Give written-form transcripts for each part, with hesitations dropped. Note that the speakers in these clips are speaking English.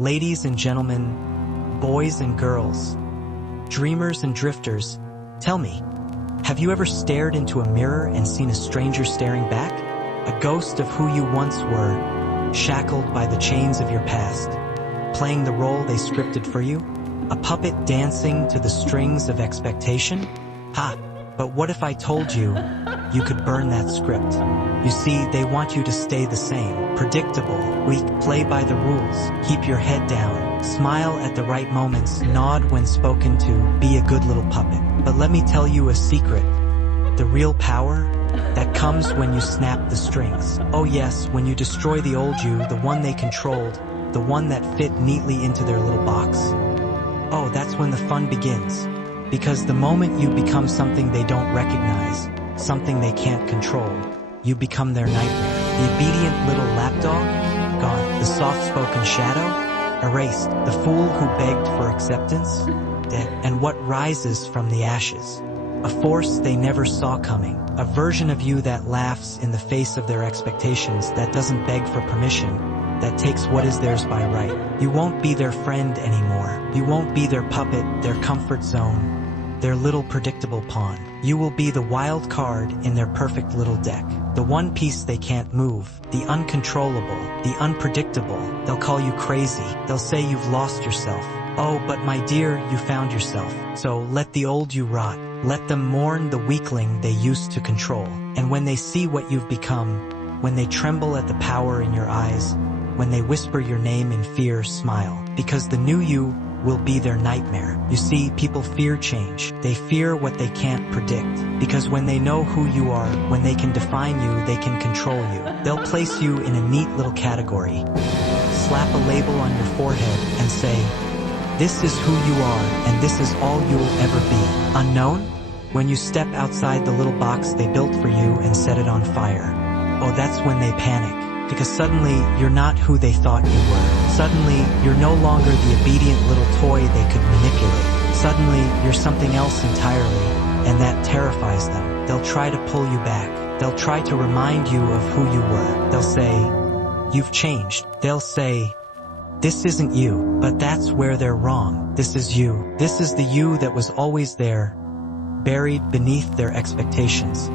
Ladies and gentlemen, boys and girls, dreamers and drifters, tell me, have you ever stared into a mirror and seen a stranger staring back? A ghost of who you once were, shackled by the chains of your past, playing the role they scripted for you? A puppet dancing to the strings of expectation? Ha! But what if I told you, you could burn that script? You see, they want you to stay the same, predictable, weak, play by the rules, keep your head down, smile at the right moments, nod when spoken to, be a good little puppet. But let me tell you a secret. The real power? That comes when you snap the strings. Oh yes, when you destroy the old you, the one they controlled, the one that fit neatly into their little box. Oh, that's when the fun begins. Because the moment you become something they don't recognize, something they can't control, you become their nightmare. The obedient little lapdog? Gone. The soft-spoken shadow? Erased. The fool who begged for acceptance? Dead. And what rises from the ashes? A force they never saw coming. A version of you that laughs in the face of their expectations, that doesn't beg for permission, that takes what is theirs by right. You won't be their friend anymore. You won't be their puppet, their comfort zone, their little predictable pawn. You will be the wild card in their perfect little deck. The one piece they can't move, the uncontrollable, the unpredictable. They'll call you crazy. They'll say you've lost yourself. Oh, but my dear, you found yourself. So let the old you rot. Let them mourn the weakling they used to control. And when they see what you've become, when they tremble at the power in your eyes, when they whisper your name in fear, smile. Because the new you will be their nightmare. You see, people fear change. They fear what they can't predict. Because when they know who you are, when they can define you, they can control you. They'll place you in a neat little category, slap a label on your forehead and say, this is who you are and this is all you'll ever be. Unknown? When you step outside the little box they built for you and set it on fire. Oh, that's when they panic. Because suddenly, you're not who they thought you were. Suddenly, you're no longer the obedient little toy they could manipulate. Suddenly, you're something else entirely, and that terrifies them. They'll try to pull you back. They'll try to remind you of who you were. They'll say, you've changed. They'll say, this isn't you. But that's where they're wrong. This is you. This is the you that was always there, buried beneath their expectations,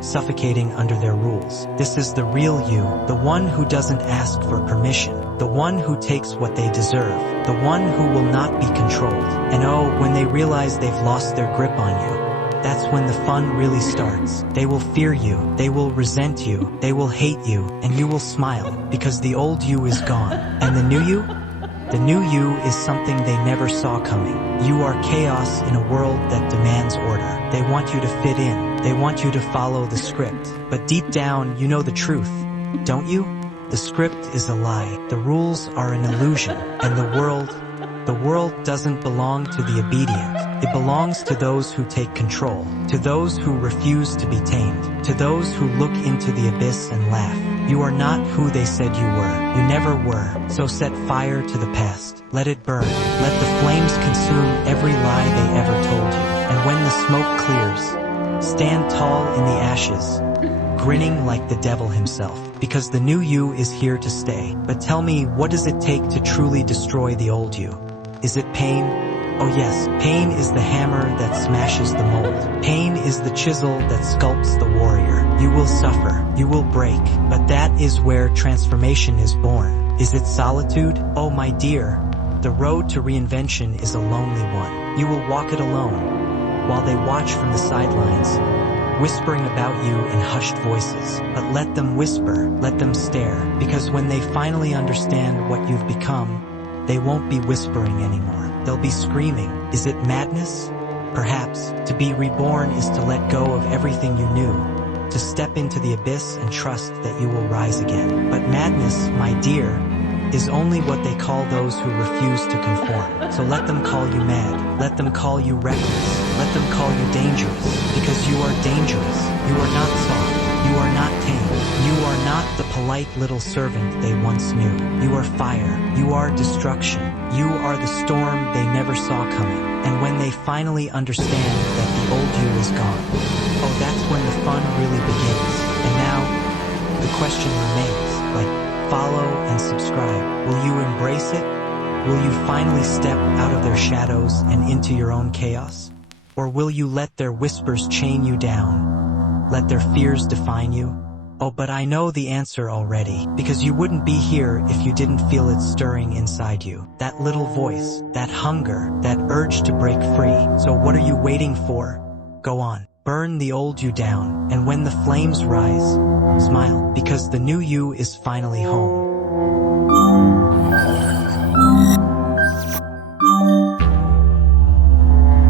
suffocating under their rules. This is the real you, the one who doesn't ask for permission, the one who takes what they deserve, the one who will not be controlled. And oh, when they realize they've lost their grip on you, that's when the fun really starts. They will fear you, they will resent you, they will hate you, and you will smile, because the old you is gone. And the new you? The new you is something they never saw coming. You are chaos in a world that demands order. They want you to fit in. They want you to follow the script. But deep down, you know the truth, don't you? The script is a lie. The rules are an illusion. And the world doesn't belong to the obedient. It belongs to those who take control, to those who refuse to be tamed, to those who look into the abyss and laugh. You are not who they said you were. You never were. So set fire to the past. Let it burn. Let the flames consume every lie they ever told you. And when the smoke clears, stand tall in the ashes, grinning like the devil himself. Because the new you is here to stay. But tell me, what does it take to truly destroy the old you? Is it pain? Oh yes, pain is the hammer that smashes the mold. Pain is the chisel that sculpts the warrior. You will suffer, you will break, but that is where transformation is born. Is it solitude? Oh my dear, the road to reinvention is a lonely one. You will walk it alone, while they watch from the sidelines, whispering about you in hushed voices. But let them whisper, let them stare, because when they finally understand what you've become, they won't be whispering anymore. They'll be screaming. Is it madness? Perhaps. To be reborn is to let go of everything you knew, to step into the abyss and trust that you will rise again. But madness, my dear, is only what they call those who refuse to conform. So let them call you mad. Let them call you reckless. Let them call you dangerous. Because you are dangerous. You are not soft. You are not tame. You are not the polite little servant they once knew. You are fire. You are destruction. You are the storm they never saw coming. And when they finally understand that the old you is gone, oh, that's when the fun really begins. And now, the question remains, like, follow and subscribe. Will you embrace it? Will you finally step out of their shadows and into your own chaos? Or will you let their whispers chain you down? Let their fears define you? Oh, but I know the answer already, because you wouldn't be here if you didn't feel it stirring inside you. That little voice, that hunger, that urge to break free. So what are you waiting for? Go on, burn the old you down, and when the flames rise, smile, because the new you is finally home.